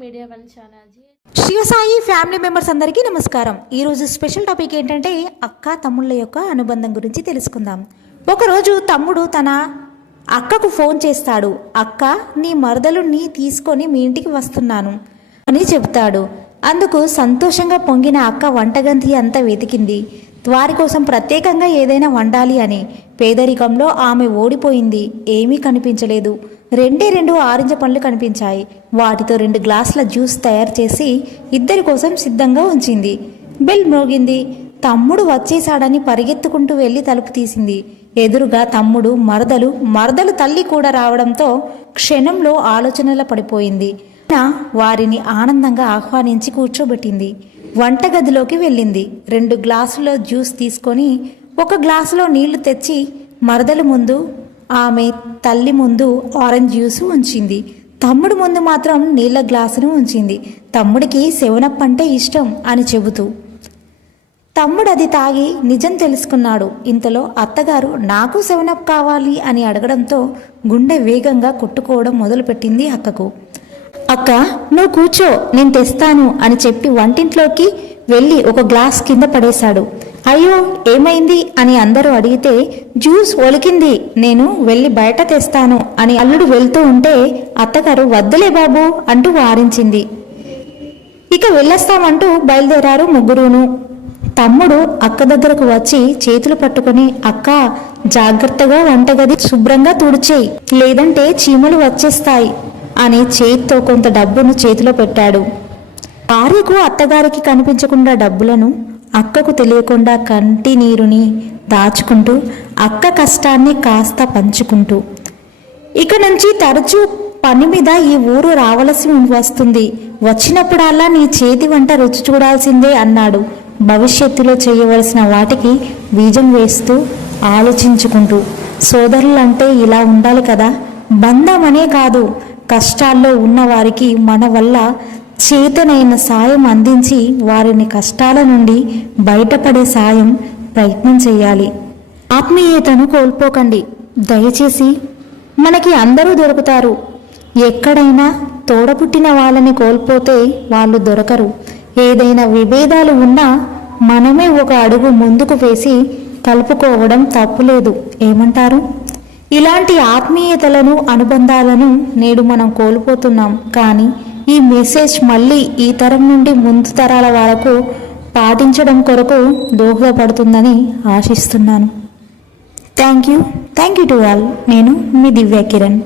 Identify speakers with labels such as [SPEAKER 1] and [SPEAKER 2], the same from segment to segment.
[SPEAKER 1] Media one
[SPEAKER 2] Shivasai family members అందరికీ నమస్కారం. ఈరోజు స్పెషల్ టాపిక్ ఏంటంటే అక్క తమ్ముళ్ళ యొక్క అనుబంధం గురించి తెలుసుకుందాం. ఒకరోజు తమ్ముడు తన అక్కకు ఫోన్ చేస్తాడు. అక్క నీ మరదలు నీ తీసుకొని మీ ఇంటికి వస్తున్నాను అని చెప్తాడు. అందుకు సంతోషంగా పొంగిన అక్క వంటగంతి అంతా వెతికింది. వారి కోసం ప్రత్యేకంగా ఏదైనా వండాలి అని పేదరికంలో ఆమె ఓడిపోయింది ఏమీ కనిపించలేదు. రెండే రెండు ఆరెంజ పండ్లు కనిపించాయి. వాటితో రెండు గ్లాసుల జ్యూస్ తయారు చేసి ఇద్దరి కోసం సిద్ధంగా ఉంచింది. బెల్ మ్రోగింది. తమ్ముడు వచ్చేశాడని పరిగెత్తుకుంటూ వెళ్ళి తలుపు తీసింది. ఎదురుగా తమ్ముడు మరదలు మరదలు తల్లి కూడా రావడంతో క్షణంలో ఆలోచనల పడిపోయింది. నా వారిని ఆనందంగా ఆహ్వానించి కూర్చోబెట్టింది. వంటగదిలోకి వెళ్ళింది. రెండు గ్లాసుల జ్యూస్ తీసుకొని ఒక గ్లాసులో నీళ్ళు తెచ్చి మరదల ముందు ఆమె తల్లి ముందు ఆరెంజ్ జ్యూస్ ఉంచింది. తమ్ముడు ముందు మాత్రం నీళ్ళ గ్లాసును ఉంచింది. తమ్ముడికి సెవెనప్ అంటే ఇష్టం అని చెబుతూ. తమ్ముడు అది తాగి నిజం తెలుసుకున్నాడు. ఇంతలో అత్తగారు నాకు సెవెనప్ కావాలి అని అడగడంతో గుండె వేగంగా కొట్టుకోవడం మొదలుపెట్టింది అక్కకు. అక్క నువ్వు కూర్చో నేను తెస్తాను అని చెప్పి వంటింట్లోకి వెళ్ళి ఒక గ్లాస్ కింద పడేశాడు. అయ్యో ఏమైంది అని అందరూ అడిగితే జ్యూస్ ఒలికింది నేను వెళ్ళి బయట తెస్తాను అని అల్లుడు వెళ్తూ ఉంటే అత్తగారు వద్దులే బాబు అంటూ వారించింది. ఇక వెళ్ళొస్తామంటూ బయలుదేరారు ముగ్గురును. తమ్ముడు అక్క దగ్గరకు వచ్చి చేతులు పట్టుకొని అక్క జాగ్రత్తగా వంటగది శుభ్రంగా తుడిచేయి లేదంటే చీమలు వచ్చేస్తాయి. అని చేతితో కొంత డబ్బును చేతిలో పెట్టాడు. భార్యకు అత్తగారికి కనిపించకుండా డబ్బులను అక్కకు తెలియకుండా కంటి నీరుని దాచుకుంటూ అక్క కష్టాన్ని కాస్త పంచుకుంటూ. ఇక నుంచి తరచూ పని మీద ఈ ఊరు రావలసి వస్తుంది. వచ్చినప్పుడల్లా నీ చేతి వంట రుచి చూడాల్సిందే అన్నాడు. భవిష్యత్తులో చేయవలసిన వాటికి బీజం వేస్తూ ఆలోచించుకుంటూ. సోదరులంటే ఇలా ఉండాలి కదా? బంధమనే కాదు. కష్టాల్లో ఉన్నవారికి మన వల్ల చేతనైన సాయం అందించి వారిని కష్టాల నుండి బయటపడే సాయం ప్రయత్నం చేయాలి. ఆత్మీయతను కోల్పోకండి. దయచేసి మనకి అందరూ దొరుకుతారు. ఎక్కడైనా తోడపుట్టిన వాళ్ళని కోల్పోతే వాళ్ళు దొరకరు. ఏదైనా విభేదాలు ఉన్నా మనమే ఒక అడుగు ముందుకు వేసి కలుపుకోవడం తప్పులేదు. ఏమంటారు? ఇలాంటి ఆత్మీయతలను అనుబంధాలను నేడు మనం కోల్పోతున్నాం. కానీ ఈ మెసేజ్ మళ్ళీ ఈ తరం నుండి ముందు తరాల వరకు పాటించడం కొరకు దోహదపడుతుందని ఆశిస్తున్నాను. Thank you. Thank you to all. నేను మీ దివ్య కిరణ్.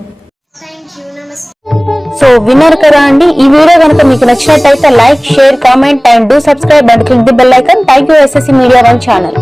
[SPEAKER 3] సో విన్నారు కదా అండి? ఈ వీడియో కనుక మీకు నచ్చినట్టయితే like share comment and do subscribe and click the bell icon. Thank you SSC media one channel.